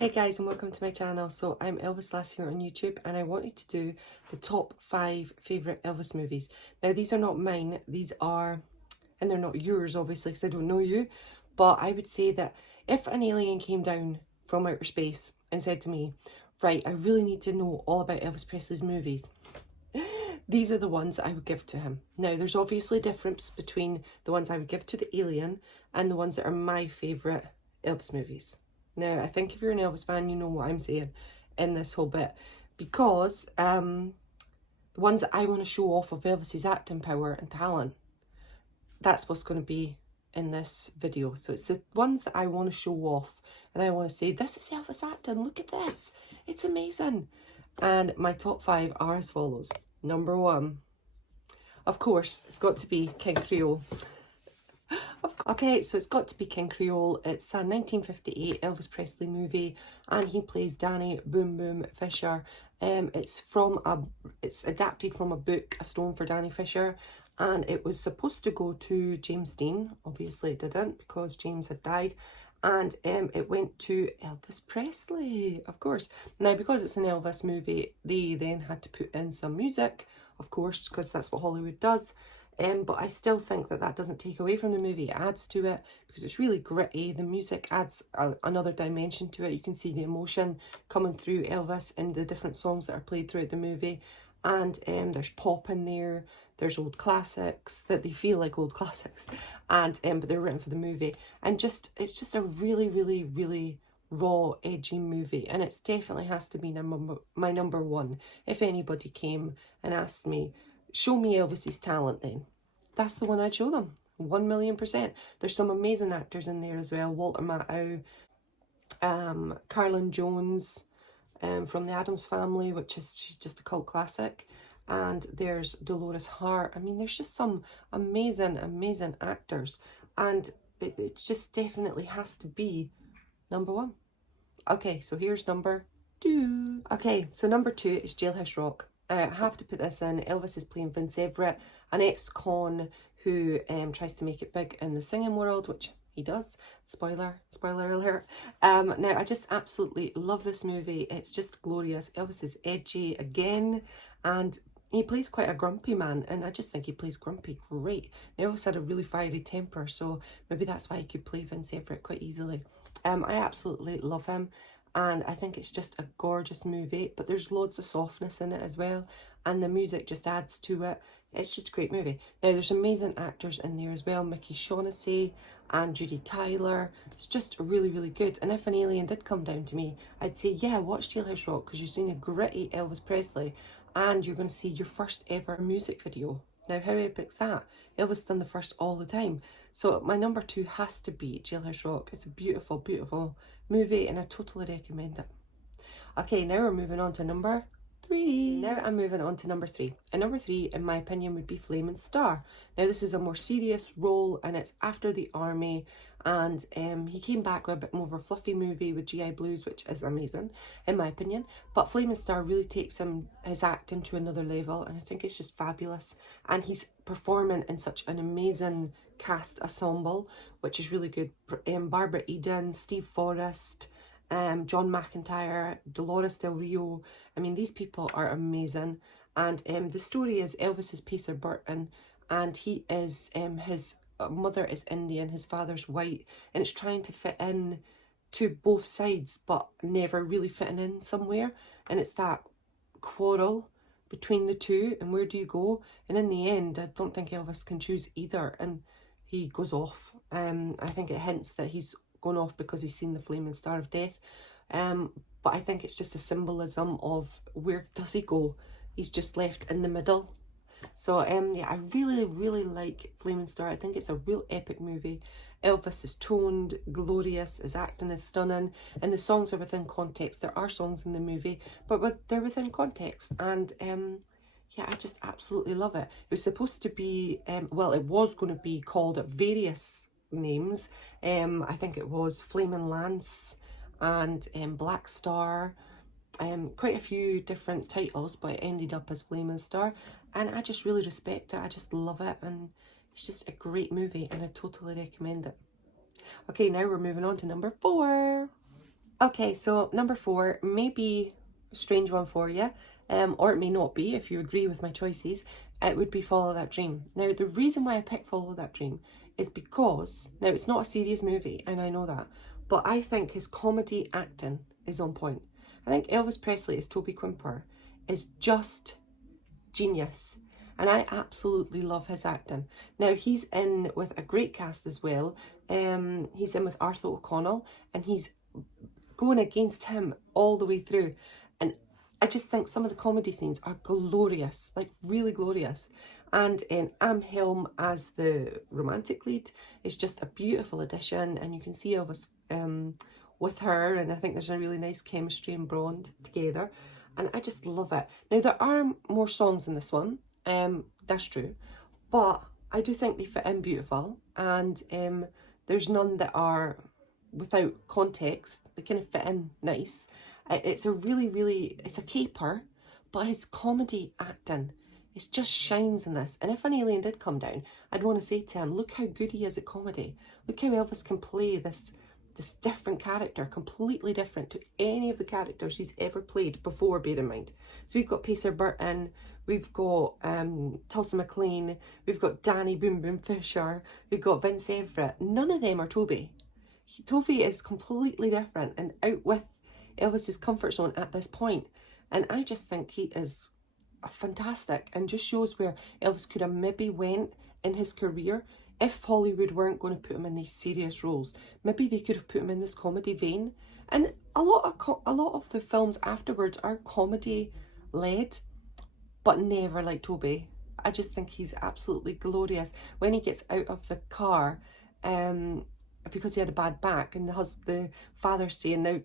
Hey guys, and welcome to my channel. So I'm Elvislass here on YouTube, and I wanted to do the top 5 favourite Elvis movies. Now these are not mine, these are, and they're not yours obviously because I don't know you, but I would say that if an alien came down from outer space and said to me, right, I really need to know all about Elvis Presley's movies, these are the ones that I would give to him. Now there's obviously a difference between the ones I would give to the alien and the ones that are my favourite Elvis movies. Now, I think if you're an Elvis fan, you know what I'm saying in this whole bit. Because the ones that I want to show off of Elvis's acting power and talent, that's what's going to be in this video. So it's the ones that I want to show off. And I want to say, this is Elvis acting, look at this. It's amazing. And my top 5 are as follows. Number 1, of course, it's got to be King Creole. Okay, so it's got to be King Creole. It's a 1958 Elvis Presley movie, and he plays Danny Boom Boom Fisher. It's adapted from a book, A Stone for Danny Fisher, and it was supposed to go to James Dean. Obviously, it didn't because James had died, and it went to Elvis Presley, of course. Now, because it's an Elvis movie, they then had to put in some music, of course, because that's what Hollywood does. But I still think that that doesn't take away from the movie. It adds to it because it's really gritty. The music adds another dimension to it. You can see the emotion coming through Elvis in the different songs that are played throughout the movie. And there's pop in there. There's old classics that they feel like old classics. And but they're written for the movie. And it's just a really, really, really raw, edgy movie. And it definitely has to be my number 1. If anybody came and asked me, show me Elvis's talent, then that's the one I'd show them. 1,000,000%. There's some amazing actors in there as well. Walter Matthau, Carlin Jones from the Addams Family, she's just a cult classic. And there's Dolores Hart. I mean, there's just some amazing, amazing actors. And it just definitely has to be number 1. Okay, so here's number 2. Okay, so number 2 is Jailhouse Rock. I have to put this in. Elvis is playing Vince Everett, an ex-con who tries to make it big in the singing world, which he does. Spoiler alert. Now, I just absolutely love this movie. It's just glorious. Elvis is edgy again, and he plays quite a grumpy man, and I just think he plays grumpy great. Elvis had a really fiery temper, so maybe that's why he could play Vince Everett quite easily. I absolutely love him. And I think it's just a gorgeous movie, but there's loads of softness in it as well, and the music just adds to it. It's just a great movie. Now, there's amazing actors in there as well. Mickey Shaughnessy and Judy Tyler. It's just really, really good. And if an alien did come down to me, I'd say, yeah, watch Jailhouse Rock, because you're seeing a gritty Elvis Presley, and you're going to see your first ever music video. Now, how epic's that? Elvis done the first all the time. So my number 2 has to be Jailhouse Rock. It's a beautiful, beautiful movie, and I totally recommend it. Okay, now we're moving on to number 3. Now I'm moving on to number 3. And number 3, in my opinion, would be Flaming Star. Now, this is a more serious role, and it's after the army, and he came back with a bit more of a fluffy movie with GI Blues, which is amazing, in my opinion. But Flaming Star really takes his acting to another level, and I think it's just fabulous. And he's performing in such an amazing cast ensemble, which is really good. Barbara Eden, Steve Forrest, John McIntyre, Dolores Del Rio. I mean, these people are amazing. And the story is Elvis is Pacer Burton, and he is, his mother is Indian, his father's white, and it's trying to fit in to both sides, but never really fitting in somewhere. And it's that quarrel between the two, and where do you go? And in the end, I don't think Elvis can choose either, and he goes off. I think it hints that he's gone off because he's seen the Flaming Star of Death. But I think it's just a symbolism of where does he go? He's just left in the middle. So yeah, I really, really like Flaming Star. I think it's a real epic movie. Elvis is toned, glorious, his acting is stunning, and the songs are within context. There are songs in the movie, but they're within context. And yeah, I just absolutely love it. It was supposed to be, well, it was going to be called various names. I think it was Flaming Lance and Black Star. Quite a few different titles, but it ended up as Flaming Star. And I just really respect it. I just love it. And it's just a great movie, and I totally recommend it. Okay, now we're moving on to number 4. Okay, so number 4 may be a strange one for you, or it may not be if you agree with my choices. It would be Follow That Dream. Now, the reason why I picked Follow That Dream is because, now it's not a serious movie, and I know that, but I think his comedy acting is on point. I think Elvis Presley as Toby Quimper is just genius. And I absolutely love his acting. Now, he's in with a great cast as well. He's in with Arthur O'Connell, and he's going against him all the way through. And I just think some of the comedy scenes are glorious, like really glorious. And Am Helm as the romantic lead is just a beautiful addition, and you can see Elvis with her, and I think there's a really nice chemistry and bond together, and I just love it. Now, there are more songs in this one, that's true, but I do think they fit in beautiful, and there's none that are without context. They kind of fit in nice. It's a really, it's a caper, but his comedy acting, it just shines in this. And if an alien did come down, I'd want to say to him, look how good he is at comedy. Look how Elvis can play this different character, completely different to any of the characters he's ever played before, bear in mind. So we've got Pacer Burton, we've got Tulsa McLean, we've got Danny Boom Boom Fisher, we've got Vince Everett. None of them are Toby. Toby is completely different and out with Elvis's comfort zone at this point. And I just think he is fantastic, and just shows where Elvis could have maybe went in his career if Hollywood weren't going to put him in these serious roles. Maybe they could have put him in this comedy vein. And a lot of the films afterwards are comedy led, but never like Toby. I just think he's absolutely glorious when he gets out of the car, because he had a bad back, and the father's saying, now,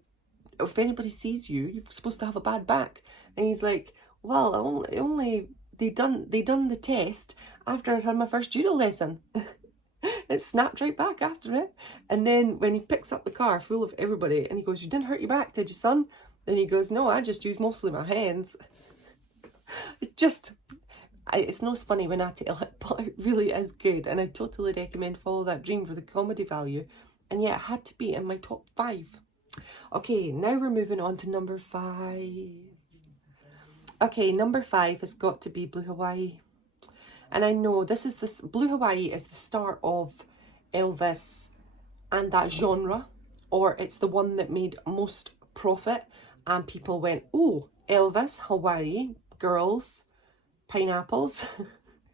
if anybody sees you, you're supposed to have a bad back. And he's like, well, they done the test after I'd had my first judo lesson. It snapped right back after it. And then when he picks up the car full of everybody, and he goes, you didn't hurt your back, did you, son? Then he goes, no, I just used mostly my hands. It's not as funny when I tell it, but it really is good, and I totally recommend Follow That Dream for the comedy value. And yeah, it had to be in my top 5. Okay, now we're moving on to number 5. Okay, number 5 has got to be Blue Hawaii. And I know Blue Hawaii is the start of Elvis and that genre, or it's the one that made most profit, and people went, oh, Elvis, Hawaii, girls, pineapples,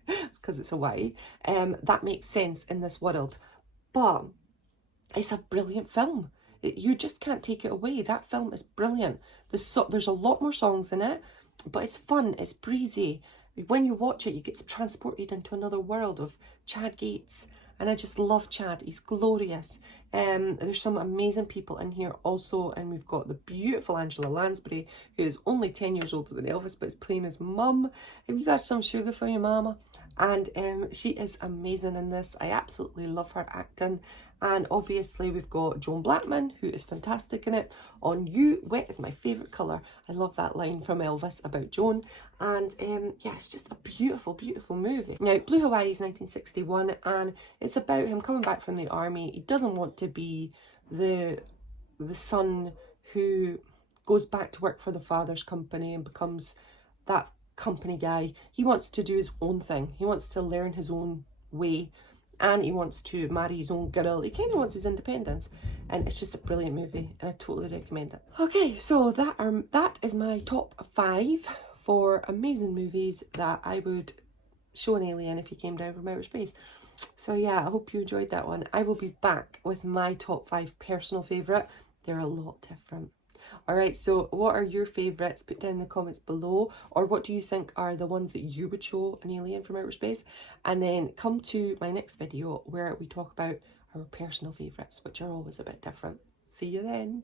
because it's Hawaii, that makes sense in this world. But it's a brilliant film. You just can't take it away. That film is brilliant. There's a lot more songs in it, but it's fun, it's breezy. When you watch it, you get transported into another world of Chad Gates, and I just love Chad. He's glorious. There's some amazing people in here also, and we've got the beautiful Angela Lansbury, who is only 10 years older than Elvis, but is playing his mum. Have you got some sugar for your mama? And she is amazing in this. I absolutely love her acting. And obviously we've got Joan Blackman, who is fantastic in it. On You, Wet is my favourite colour. I love that line from Elvis about Joan. And yeah, it's just a beautiful, beautiful movie. Now, Blue Hawaii is 1961, and it's about him coming back from the army. He doesn't want to be the son who goes back to work for the father's company and becomes that company guy. He wants to do his own thing. He wants to learn his own way, and he wants to marry his own girl. He kind of wants his independence, and it's just a brilliant movie, and I totally recommend it. Okay, so that is my top 5 for amazing movies that I would show an alien if he came down from outer space. So yeah, I hope you enjoyed that one. I will be back with my top 5 personal favourite. They're a lot different. Alright, so what are your favourites? Put down in the comments below, or what do you think are the ones that you would show an alien from outer space? And then come to my next video where we talk about our personal favourites, which are always a bit different. See you then.